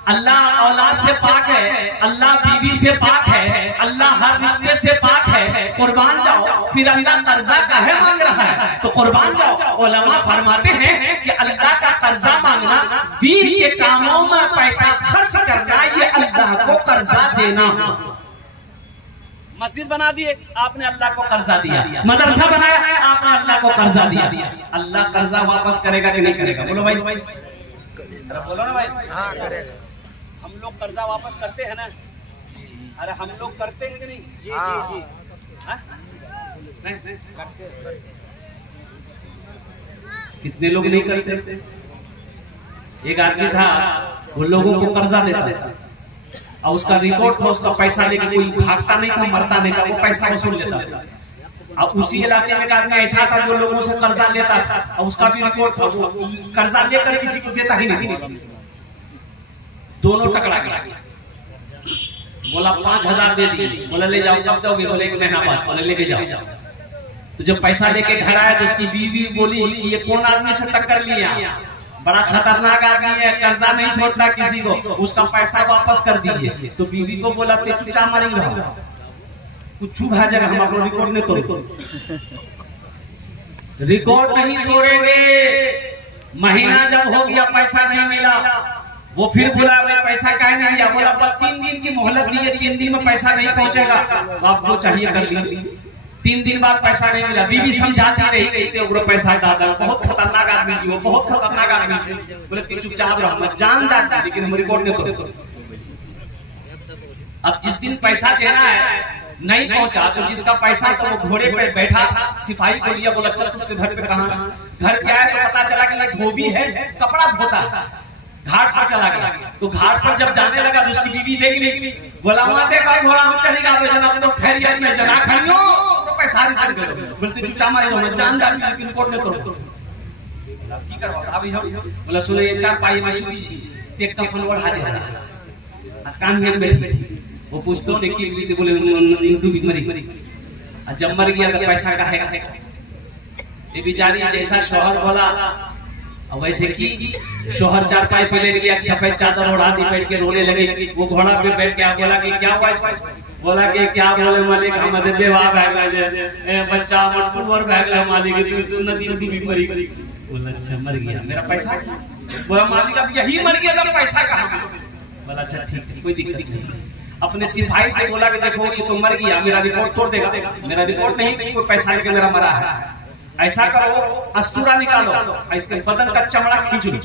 अल्लाह औलाद से पाक है, अल्लाह बीवी से पाक है, अल्लाह हर रिश्ते से पाक है। कुर्बान जाओ, फिर अल्लाह कर्जा काहे मांग रहा है? तो कुर्बान जाओ। उलमा फरमाते हैं कि अल्लाह का कर्जा मांगना, दीन के कामों में पैसा खर्च करना, ये अल्लाह को कर्जा देना। मस्जिद बना दिए, आपने अल्लाह को कर्जा दिया। मदरसा बनाया, आपने अल्लाह को कर्जा दिया। अल्लाह कर्जा वापस करेगा कि नहीं करेगा? बोलो भाई, बोलो ना भाई। हाँ करेगा। हम लोग कर्जा वापस करते हैं ना? अरे हम लोग करते हैं कि नहीं? जी जी जी। कितने लोग नहीं करते? एक आदमी था, वो लोगों को कर्जा देता था और उसका रिकॉर्ड था, उसका पैसा लेके कोई भागता नहीं था, मरता नहीं था, वो पैसा वसूल लेता था। अब उसी इलाके में एक आदमी ऐसा था जो लोगों से कर्जा लेता था और उसका भी रिकॉर्ड था, वो कर्जा लेकर किसी को देता ही नहीं। दोनों टकरा गया। बोला 5000 दे दिए, बोला ले जाओ। कब दोगे? बोले 1 महीना बाद। बोले लेके जाओ। तो जब पैसा लेके घर आया तो उसकी बीवी बोली ये कौन आदमी से टक्कर लिया, बड़ा खतरनाक आदमी है, कर्जा नहीं छोड़ता किसी को, उसका पैसा वापस कर दीजिए। तो बीवी को बोला ते चुपचाप मरी रहो, कुछ भा जाएगा, हम अपना रिकॉर्ड नहीं तोड़, रिकॉर्ड नहीं तोड़ेंगे। महीना जब हो गया पैसा नहीं मिला, वो फिर बोला भाई पैसा काहे नहीं दिया? बोला 3 दिन की मोहलत दी है, 3 दिन में पैसा नहीं पहुंचेगा तो आप जो चाहिए कर दीजिए। 3 दिन बाद पैसा नहीं मिला, बीवी समझाती रही गई थे उग्र पैसा दादा, बहुत खतरनाक आदमी थी वो, बहुत खतरनाक आदमी। बोले तू चुपचाप रहो, मैं जानता था लेकिन हम रिकॉर्ड नहीं तो। अब जिस दिन पैसा देना है नहीं पहुंचा, तो जिसका पैसा तो वो घोड़े पे बैठा था, सिपाही को लिया, बोला चल उसके घर पे कहा। घर पे आया तो पता चला कि ये धोबी है, कपड़ा धोता है। घाट पर चला गया, तो घाट पर जब जाने लगा तो उसकी बीवी देख ली, बोला वहां देखा घोड़ा हम चलेगा तो जनाब तो खैरियत में जना खाइयो पैसा रिटर्न करो। बोलते चुटा मारे हो जानदार लेकिन कोर्ट ने करो की करवा अभी हम बोला सुने ये 4 पाई मछली एक कफन ओढ़ा दे कान में बैठी। वो पूछतो ने की मिली, बोले हिंदू भी मरी, जब मर गया तो पैसा का है। ये बेचारी जैसा शोहर बोला वैसे की शोहर 4 पाई पे ले गया, सफेद चादर ओढ़ा दी, बैठ के रोने लगे। वो घोड़ा पे बैठ के बोला कि क्या हुआ? बोला कि क्या बोले मालिक हमारे बेवाह बच्चा और भाग मालिक नदी नदी भी मरी। बोला अच्छा मर गया, मेरा पैसा? बोला मालिक अब यही मर गया तब पैसा कहाँ? बोला अच्छा ठीक है कोई दिक्कत नहीं। अपने सिपाही से बोला कि देखो ये तो मर गया, मेरा रिपोर्ट तोड़ देगा। मेरा रिपोर्ट नहीं, कोई पैसा लेके मेरा मरा है। ऐसा करो अस्तूरा निकालो, इसके बदन का चमड़ा खींच लो,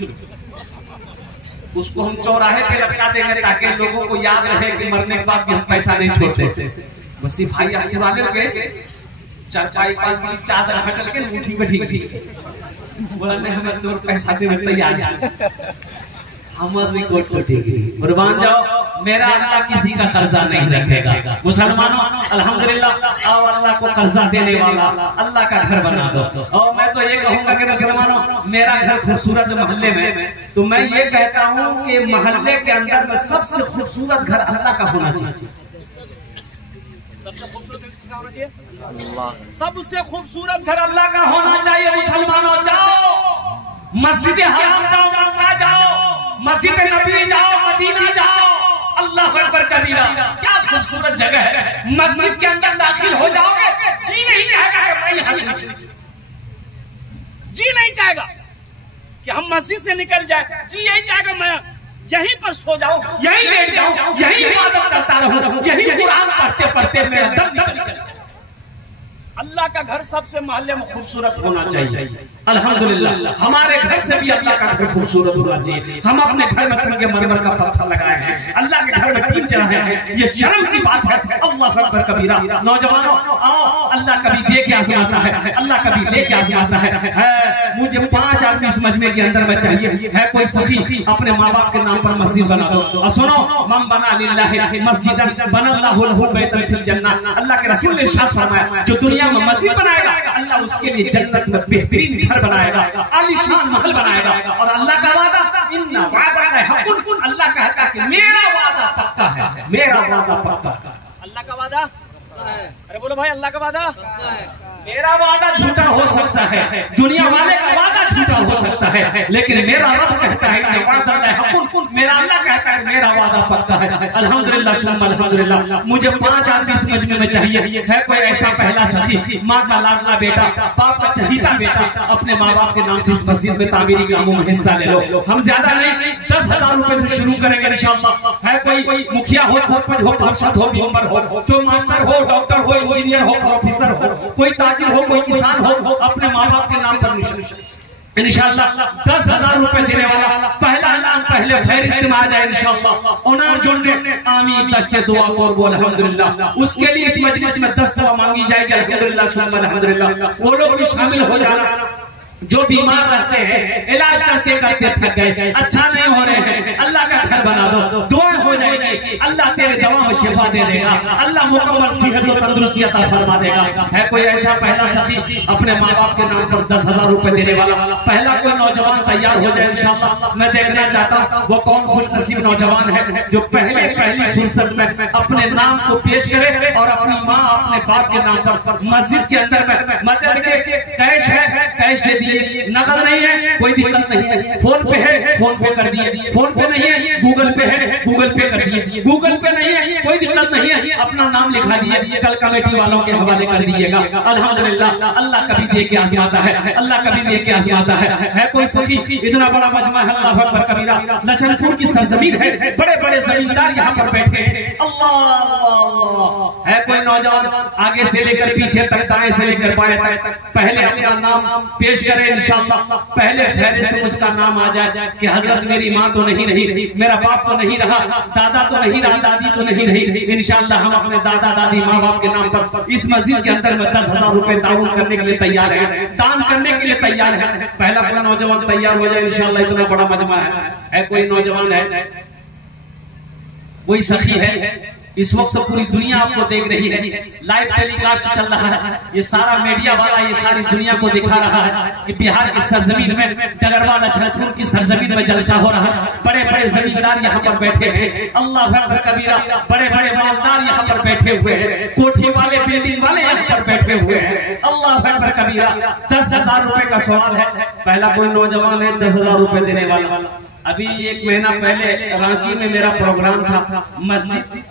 उसको हम चौराहे पे लटका देंगे ताकि लोगों को याद रहे कि मरने के बाद भी हम पैसा नहीं छोड़ते। बस सिपाही अस्तूरा लेके 4 पाई चादर हटल के उठी बैठी, बोला नहीं हमें तो पैसा देने तैयार है, हम रिकॉर्ड को देंगे। कुर्बान जाओ, मेरा अल्लाह किसी का कर्जा नहीं रखेगा। मुसलमानों अल्हम्दुलिल्लाह आओ अल्लाह को कर्जा देने वाला अल्लाह का घर बना दो। और मैं तो ये कहूंगा कि मुसलमानों मेरा घर खूबसूरत मोहल्ले में, तो मैं ये कहता हूँ कि मोहल्ले के अंदर में सबसे खूबसूरत घर अल्लाह का होना चाहिए। सबसे खूबसूरत किसका होना चाहिए? अल्लाह। सबसे खूबसूरत घर अल्लाह का होना चाहिए। मुसलमानों जाओ मस्जिद हराम जाओ, मक्का जाओ, मस्जिद नबी जाओ, मदीना जाओ, अल्लाह अकबर कबीरा, क्या खूबसूरत जगह है। मस्जिद के अंदर दाखिल हो जाओगे जी नहीं चाहेगा कि मैं यहाँ से, जी नहीं चाहेगा कि हम मस्जिद से निकल जाए, जी यही चाहेगा मैं यहीं पर सो जाऊं, यहीं लेट जाऊं, यहीं इबादत करता रहूं, यहीं कुरान पढ़ते पढ़ते मेरा दम निकल। अल्लाह का घर सबसे मोहल्ले में खूबसूरत होना चाहिए। अल्हम्दुलिल्लाह हमारे घर से भी अल्लाह का घर खूबसूरत होना चाहिए। हम अपने घर में संगे मरमर का पत्थर लगाए हैं, अल्लाह के घर में टीम चढ़ाए हैं, ये शर्म की बात है। अल्लाह अकबर कबीरा। नौजवानों आओ, अल्लाह कभी दे के आजमाता है, अल्लाह कभी ले के आजमाता है। मुझे 5 आदमी इस मजमे के अंदर में चाहिए है, कोई सखी अपने माँ बाप के नाम पर मस्जिद बना दो। और सुनो, मम बना लिल्लाहि मस्जिदन बनल्लाहु लहु बैतन फिल जन्नह। अल्लाह के रसूल ने इरशाद फरमाया जो दुनिया में मस्जिद बनाएगा अल्लाह उसके लिए जन्नत में बेहतरीन घर बनाएगा, आलीशान महल बनाएगा। और अल्लाह का वादा इन्ना वादा हक़्क़ुन, अल्लाह कहता है कि मेरा वादा पक्का है, मेरा वादा पक्का है। अल्लाह का वादा है। अरे बोलो भाई अल्लाह का वादा है। मेरा वादा झूठा हो सकता है, दुनिया वाले का वादा झूठा हो सकता है, लेकिन मेरा रब कहता है मेरा अल्लाह कहता है मेरा वादा पक्का है। अल्हम्दुलिल्लाह सुम्मा अल्हम्दुलिल्लाह। मुझे 5 आदमी इस मजमे में चाहिए है, कोई ऐसा पहला सखी, माँ का लाडला बेटा, बाप का चहीता बेटा, अपने माँ बाप के नाम से इस मस्जिद में तामीरी कामों में हिस्सा ले लो। हम ज्यादा नहीं 10,000 रुपए से शुरू करेंगे इंशाअल्लाह। है कोई मुखिया हो, सरपंच हो, पार्षद हो, मेंबर हो, जो मास्टर हो, डॉक्टर हो, इंजीनियर हो, प्रोफेसर हो, कोई ताजिर हो, कोई किसान हो, अपने माँ बाप के नाम पर इंशाअल्लाह 10,000 रुपए देने वाला पहला ऐलान पहले खैर इस्तेमाल जाए इंशाअल्लाह। ओनार जोड़ने आमीन दस्ते दुआ और बोल अल्हम्दुलिल्लाह। उसके लिए इस मजलिस में 10 दुआ मांगी जाएगी अल्हम्दुलिल्लाह सुम्मा अल्हम्दुलिल्लाह। वो लोग भी शामिल हो जाना जो बीमार रहते हैं, इलाज करते करते थक गए, अच्छा नहीं हो रहे हैं, अल्लाह का घर बना दो, दुआ हो जाएगी, अल्लाह तेरे दवा में शिफा दे देगा, अल्लाह मुकम्मल सेहत और तंदुरुस्ती अता फरमा देगा। है कोई ऐसा पहला सखी अपने माँ बाप के नाम पर 10,000 रुपए देने वाला, पहला कोई नौजवान तैयार हो जाए इंशाअल्लाह। मैं देखना चाहता हूँ वो कौन खुश नसीब नौजवान है जो पहली फुर्सत में अपने नाम को पेश करे और अपनी माँ अपने बाप के नाम पर मस्जिद के अंदर में मस्जिद के कैश है, कैश दे दिए, नकद नहीं है कोई दिक्कत नहीं है, फोन पे है फोन पे कर दिए, फोन पे नहीं है गूगल पे है गूगल पे कर दिए, गूगल पे नहीं नहीं है, कोई दिक्कत नहीं है, अपना नाम लिखा दिए, कल कमेटी वालों के हवाले कर दीजिएगा। अल्हम्दुलिल्लाह, अल्लाह कभी दे के आजमाता है, अल्लाह कभी दे के आजमाता है कोई सखी, इतना बड़ा मजमा है, अल्लाह अकबर कबीरा। लखनपुर की सरजमीन है, बड़े बड़े जमींदार यहाँ पर बैठे हैं। अल्लाह है कोई नौजवान आगे से लेकर पीछे तक, दाएं से लेकर बाएं तक, पहले अपना नाम पेश करें इंशाअल्लाह। पहले फहरिस्त में उसका नाम आ जाए कि हजरत मेरी माँ तो नहीं रही, मेरा बाप तो नहीं रहा, दादा तो नहीं रहा, दादी तो नहीं रही, इंशाअल्लाह हम अपने दादा दादी माँ बाप के नाम पर इस मस्जिद के अंदर में 10,000 रुपए ताउन करने के लिए तैयार है, दान करने के लिए तैयार है। पहला कोई नौजवान तैयार हो जाए इंशाअल्लाह, इतना बड़ा मजमा है कोई नौजवान है, कोई सखी है, इस वक्त तो पूरी दुनिया आपको देख रही है, लाइव टेलीकास्ट चल रहा है, ये सारा मीडिया वाला ये सारी दुनिया को दिखा रहा है कि बिहार की सरजमीन में, डगरवा लखनपुर की सरजमीन में जलसा हो रहा है। बड़े बड़े जमींदार यहाँ पर बैठे हैं, अल्लाह अकबर कबीरा, बड़े बड़े मालदार यहाँ पर बैठे हुए हैं, कोठी वाले बिल्डिंग वाले यहाँ पर बैठे हुए हैं, अल्लाह अकबर कबीरा। 10,000 रुपए का सवाल है, पहला कोई नौजवान है 10,000 रुपए देने वाला। अभी 1 महीना पहले रांची में मेरा प्रोग्राम था, मस्जिद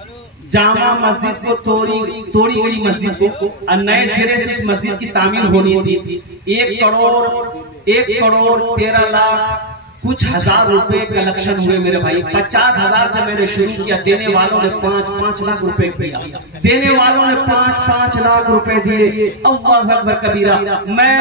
जामा मस्जिद को तोड़ी गई मस्जिद को और नए सिरे से उस मस्जिद की तामीर होनी थी। 1 करोड़ 13 लाख कुछ हजार रुपए कलेक्शन हुए मेरे भाई। 50,000 से मैंने शुरू किया, देने वालों ने 5 लाख रुपए किया, देने वालों ने 5 लाख रुपए दिए। अल्लाह अकबर कबीरा। मैं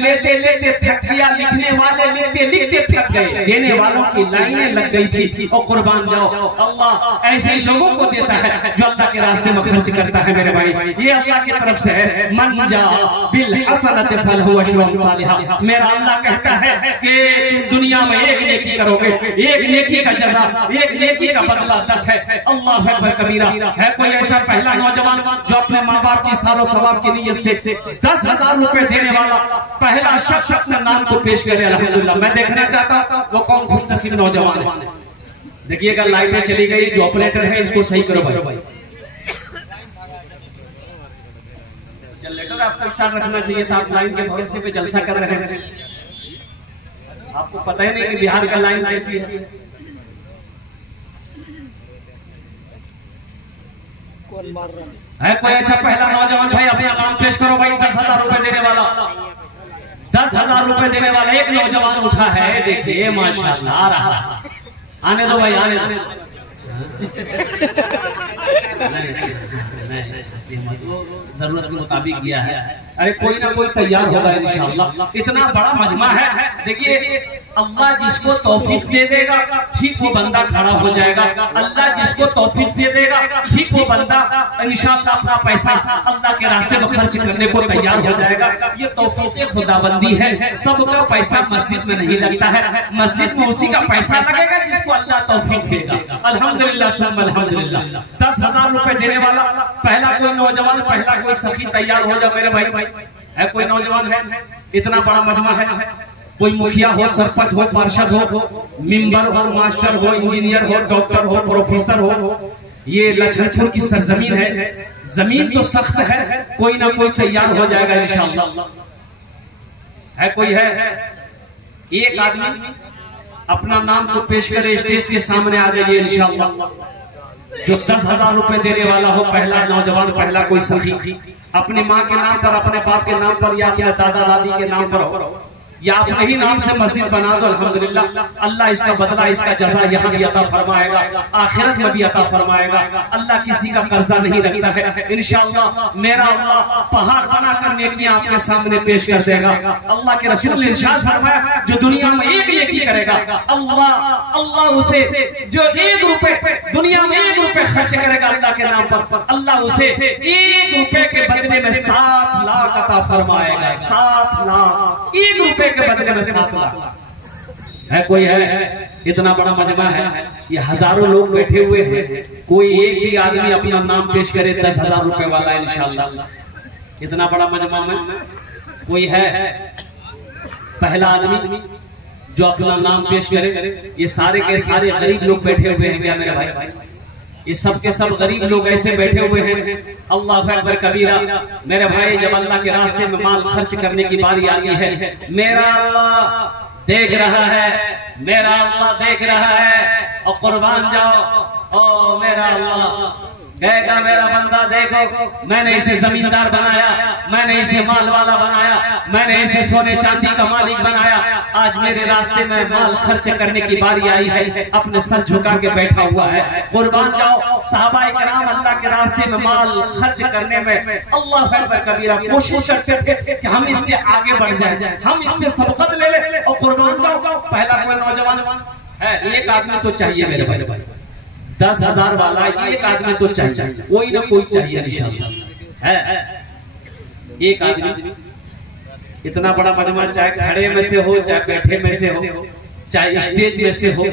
लेते थक गया, लिखने वाले लिखते थक गए, देने वालों की लाइनें लग गई थी। और कुर्बान जाओ, अल्लाह ऐसे लोगों को देता है जो अल्लाह के रास्ते में खर्च करता है मेरे भाई, ये अल्लाह की तरफ से है। मन जा बिल हसनत फलहु अशरु सालिहा। मेरा अल्लाह कहता है कि तुम दुनिया में एक नेकी करोगे, एक नेकी का जज़ा, एक नेकी का बदला 10 है। अल्लाह अकबर कबीरा। है कोई ऐसा पहला नौजवान जो अपने माँ बाप की सारो सवाब की नीयत से 10,000 रुपए देने वाला पहला शख्स अपने नाम को पेश करे? अल्हम्दुलिल्लाह। मैं देखना चाहता हूँ वो कौन खुशनसीब नौजवान है। देखिएगा लाइटें चली गई, जो ऑपरेटर है इसको सही करो भाई। जनरेटर आपको स्टार्ट रखना चाहिए था, आप लाइन के भरोसे पे जलसा कर रहे हैं, आपको पता ही नहीं कि बिहार का लाइन कैसी है। है कोई ऐसा पहला नौजवान भाई, अपना नाम पेश करो भाई। 10,000 रुपए देने वाला, 10,000 रुपए देने वाला एक नौजवान उठा है। देखिए माशाल्लाह, आ रहा, आने दो भाई, आने दो। जरूरत के मुताबिक किया है। अरे कोई ना कोई तैयार होगा इंशाअल्लाह। इतना बड़ा मजमा है। देखिए अल्लाह जिसको तौफीक दे देगा ठीक वो बंदा खड़ा हो जाएगा। अल्लाह जिसको तौफीक दे देगा ठीक वो बंदा इंशाअल्लाह अपना पैसा अल्लाह के रास्ते में खर्च करने को तैयार हो जाएगा। ये तौफीक खुदाबंदी है। सबका पैसा मस्जिद में नहीं लगता है, मस्जिद में उसी का पैसा लगेगा जिसको अल्लाह तौफीक देगा। अल्हम्दुलिल्लाह सुम्मा अल्हम्दुलिल्लाह। 10,000 रुपए देने वाला पहला कोई नौजवान, पहला कोई सखी तैयार हो जाओ मेरे भाई। है कोई नौजवान है, इतना बड़ा मजमा है। कोई मुखिया हो, सरपंच हो, पार्षद हो, मेंबर हो, मास्टर हो, इंजीनियर हो, डॉक्टर हो, प्रोफेसर हो, ये लखनपुर की सरजमीन है। जमीन तो सख्त है, कोई ना कोई तैयार हो जाएगा इंशाअल्लाह। है कोई है, एक आदमी अपना नाम को पेश करे, स्टेज के सामने आ जाइए इंशाअल्लाह। जो 10,000 रुपए देने वाला हो, पहला नौजवान, पहला कोई सखी, अपने माँ के नाम पर, अपने बाप के नाम पर, या अपने दादा दादी के नाम पर हो, या अपने ही नाम से मस्जिद बना दो। अल्हम्दुलिल्लाह अल्लाह इसका बदला, इसका जज़ा यहाँ भी अता फरमाएगा, आखिरत में भी अता फरमाएगा। अल्लाह किसी का कर्जा नहीं रखता है। इंशाअल्लाह मेरा अल्लाह पहाड़ बनाकर नेकियां आपके सामने पेश कर देगा। अल्लाह के रसूल ने इरशाद फरमाया, जो दुनिया में एक नेकी करेगा अल्लाह उसे, जो 1 रुपए दुनिया में 1 रुपए खर्च करेगा अल्लाह के नाम पर, अल्लाह उसे 1 रुपए के बदले में 7 लाख अता फरमाएगा। 7 लाख 1 रुपए के बदले में 7 लाख। है कोई है, इतना बड़ा मजमा है। ये हजारों लोग बैठे हुए हैं, कोई एक भी आदमी अपना नाम पेश करे 10,000 रुपए वाला इंशाअल्लाह। इतना बड़ा मजमा में कोई है पहला आदमी जो अपना नाम पेश करे? ये सारे के सारे गरीब लोग बैठे हुए हैं क्या मेरे भाई? ये सब के सब गरीब लोग ऐसे बैठे हुए हैं। अल्लाह अकबर कबीरा। मेरे भाई जब अल्लाह के रास्ते में माल खर्च करने की बारी आती है, मेरा अल्लाह देख रहा है, मेरा अल्लाह देख रहा है। और कुर्बान जाओ। ओ मेरा अल्लाह कहेगा मेरा बंदा देखो मैंने इसे जमींदार बनाया, मैंने इसे माल वाला बनाया, मैंने इसे सोने चांदी का मालिक बनाया। आज मेरे रास्ते में माल खर्च करने की बारी आई है, अपने सर झुका के बैठा हुआ है। कुर्बान जाओ सहाबाए किराम अल्लाह के रास्ते में माल खर्च करने में अल्लाह अकबर कबीरा कोशिश करते थे कि हम इससे आगे बढ़ जाए, हम इससे सबकत ले ले। और कुर्बान जाओ पहला कोई नौजवान है, एक आदमी तो चाहिए मेरे भाई, 10,000 वाला एक आदमी तो चाहिए, कोई ना कोई चाहिए इंशाअल्लाह है। एक आदमी इतना बड़ा मजमा, चाहे खड़े में से हो, चाहे बैठे में से हो, चाहे स्टेज में से हो,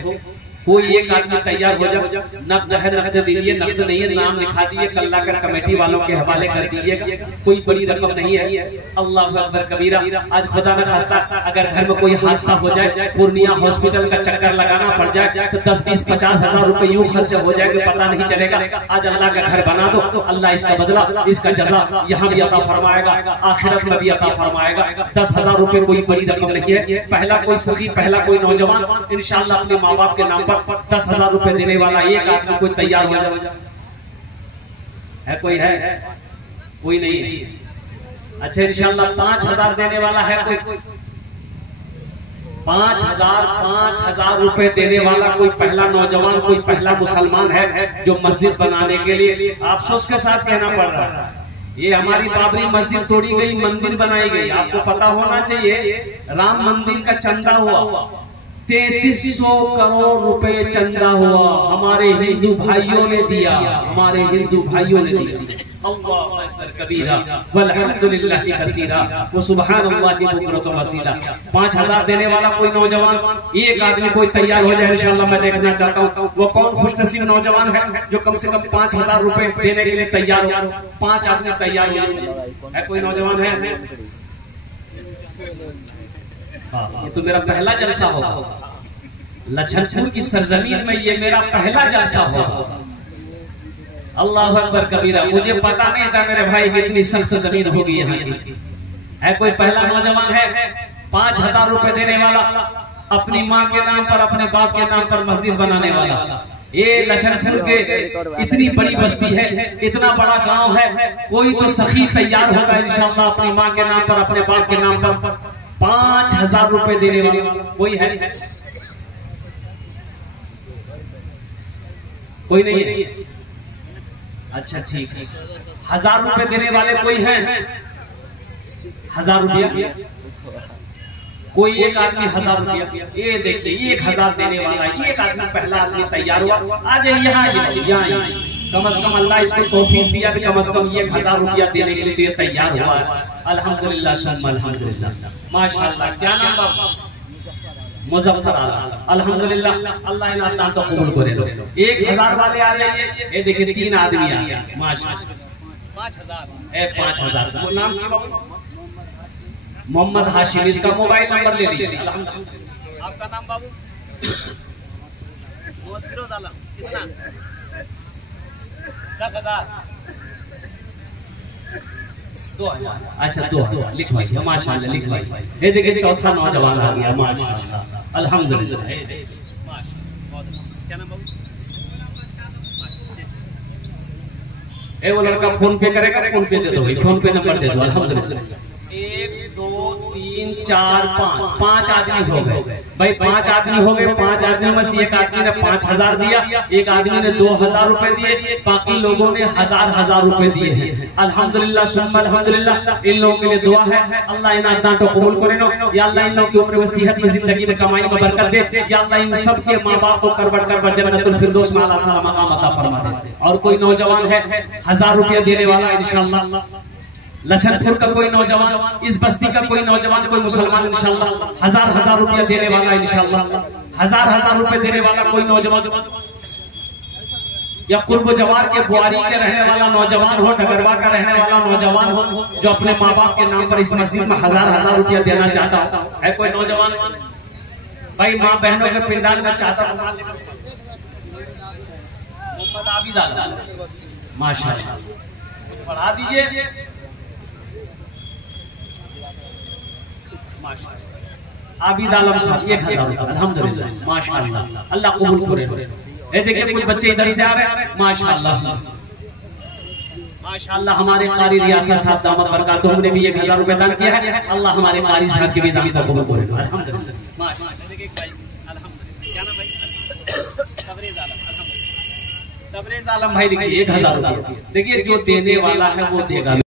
कोई एक आदमी तैयार हो जाए। नकद है नकद दीजिए, नकद नहीं है नाम लिखा दीजिए, कल्ला कर कमेटी वालों के हवाले कर दीजिएगा, कोई बड़ी रकम नहीं है। अल्लाह अकबर कबीरा। आज खुदा न खास्ता अगर घर में कोई हादसा हो जाए, पूर्णिया हॉस्पिटल का चक्कर लगाना पड़ जाए तो 10, 20, 50 हजार रुपए यूं खर्च हो जाएगा, पता नहीं चलेगा। आज अल्लाह का घर बना दो, अल्लाह इसका बदला, इसका जज़ा यहाँ भी अता फरमाएगा, आखिरत में भी अता फरमाएगा। 10,000 रुपए कोई बड़ी रकम नहीं है। पहला कोई सखी, पहला कोई नौजवान इंशाअल्लाह अपने माँ बाप के नाम पर 10,000 रुपए देने वाला एक आदमी कोई तैयार हो जाए है? कोई है? कोई नहीं है। अच्छा इंशाअल्लाह 5,000 देने वाला है कोई? 5,000 रुपए देने वाला कोई पहला नौजवान, कोई पहला मुसलमान है जो मस्जिद बनाने के लिए अफसोस के साथ कहना पड़ रहा है, ये हमारी बाबरी मस्जिद तोड़ी गई, मंदिर बनाई गई। आपको पता होना चाहिए राम मंदिर का चंदा हुआ 3300 करोड़ रुपए चंदा हुआ, हमारे हिंदू भाइयों ने दिया, हमारे हिंदू भाइयों ने दिया। अल्लाह अकबर कबीरा वल्हम्दुलिल्लाहि कसीरा व सुब्हानल्लाहि बुकरतन व असीला। 5,000 देने वाला कोई नौजवान, एक आदमी कोई तैयार हो जाए इंशाअल्लाह। मैं देखना चाहता हूँ वो कौन खुशनसीब नौजवान है जो कम से कम 5,000 रुपए देने के लिए तैयार हो। 5 आदमी तैयार हो, कोई नौजवान है? ये तो मेरा पहला जलसा होगा लखनपुर की सरजमीन में, ये मेरा पहला जलसा होगा। अल्लाह अकबर कबीरा। मुझे पता नहीं था मेरे भाई कि इतनी सख्त जमीन होगी यहाँ की। है कोई पहला नौजवान है 5,000 रुपए देने वाला, अपनी माँ के नाम पर, अपने बाप के नाम पर मस्जिद बनाने वाला। ये लखनपुर के इतनी बड़ी बस्ती है, इतना बड़ा गांव है, कोई तो सखी तैयार होगा इंशाअल्लाह अपनी माँ के नाम पर, अपने बाप के नाम पर 5,000 रुपए देने वाला कोई है? कोई नहीं है। अच्छा ठीक है। 1,000 रुपए देने वाले कोई है? 1,000 रुपया कोई एक आदमी 1,000 रुपया। ये देखिए 1,000 देने वाला एक आदमी पहला आदमी तैयार हुआ। आज यहाँ कम से कम अल्लाह इसको तौफीक दिया कि कम से कम 1,000 रुपया देने के लिए तो ये तैयार हुआ है। अल्हम्दुलिल्लाह सुम्मा अल्हम्दुलिल्लाह माशाअल्लाह। क्या नाम बाबा? मुजफ्फर आला। अल्हम्दुलिल्लाह अल्लाह इन अता को कबूल करे। 1,000 वाले आ जाइए। ये देखिए 3 आदमी आ गया माशाअल्लाह। 5,000 वो नाम क्या बाबू? मोहम्मद हाशिम। इसका मोबाइल नंबर ले लीजिए। आपका नाम बाबू? कितना? 10,000। 2,000। अच्छा 2,000 लिखवाइए माशाअल्लाह लिखवाइए। ये देखिए चौथा नौजवान आ गया माशाअल्लाह अल्हम्दुलिल्लाह। क्या नाम बाबू? वो लड़का फोन पे करेगा, फोन पे दे दो भाई, फोन पे नंबर दे दो। अल्हम्दुलिल्लाह 1, 2, 3, 4, 5 आदमी हो गए भाई। 5 आदमी हो गए। 5 आदमी में से एक आदमी ने 5,000 दिया, एक आदमी ने 2,000 रुपए दिए, बाकी लोगों ने 1,000 रुपए दिए हैं। अल्हम्दुलिल्लाह सुम्मा अल्हम्दुलिल्लाह। इन लोगों के लिए दुआ है अल्लाह इन अदा को कबूल करे नो। या अल्लाह इन लोगों की उम्र में, सेहत में, जिंदगी में, कमाई में बरकत दे। या अल्लाह इन सबके माँ बाप को करबट जन्नतुल फिरदौस में आला साला मकाम अता फरमा दे। और कोई नौजवान है 1,000 रुपया देने वाला इंशाअल्लाह। लखनपुर का कोई नौजवान, इस बस्ती का कोई नौजवान, कोई मुसलमान इंशाअल्लाह 1,000 रुपया देने वाला इंशाअल्लाह। 1,000 रुपए देने वाला कोई नौजवान, या कुर्ब जवार के बुआरी के रहने वाला नौजवान हो, डगरवा का रहने वाला नौजवान हो जो अपने माँ बाप के नाम पर इस मस्जिद में 1,000 रुपया देना चाहता है कोई नौजवान भाई? माँ बहनों के पिंडाल में चाहता माशाअल्लाह पढ़ा दीजिए। आबिद आलम साहब 1000 रुपये, अल्हम्दुलिल्लाह माशाअल्लाह, अल्लाह कबूल करे। ऐसे कि कुछ बच्चे इधर से आ रहे हैं, माशाअल्लाह माशाअल्लाह। हमारे कारी रियासत साहब दामद बरकातहू हमने भी 1000 रुपये दान किया है, अल्लाह हमारे कारी साहब की भी दान को कबूल करे, अल्हम्दुलिल्लाह माशाअल्लाह। देखिए भाई अल्हम्दुलिल्लाह, क्या नाम भाई? तबरेज आलम भाई, देखिए 1000 रुपये। देखिए जो देने वाला है वो देगा।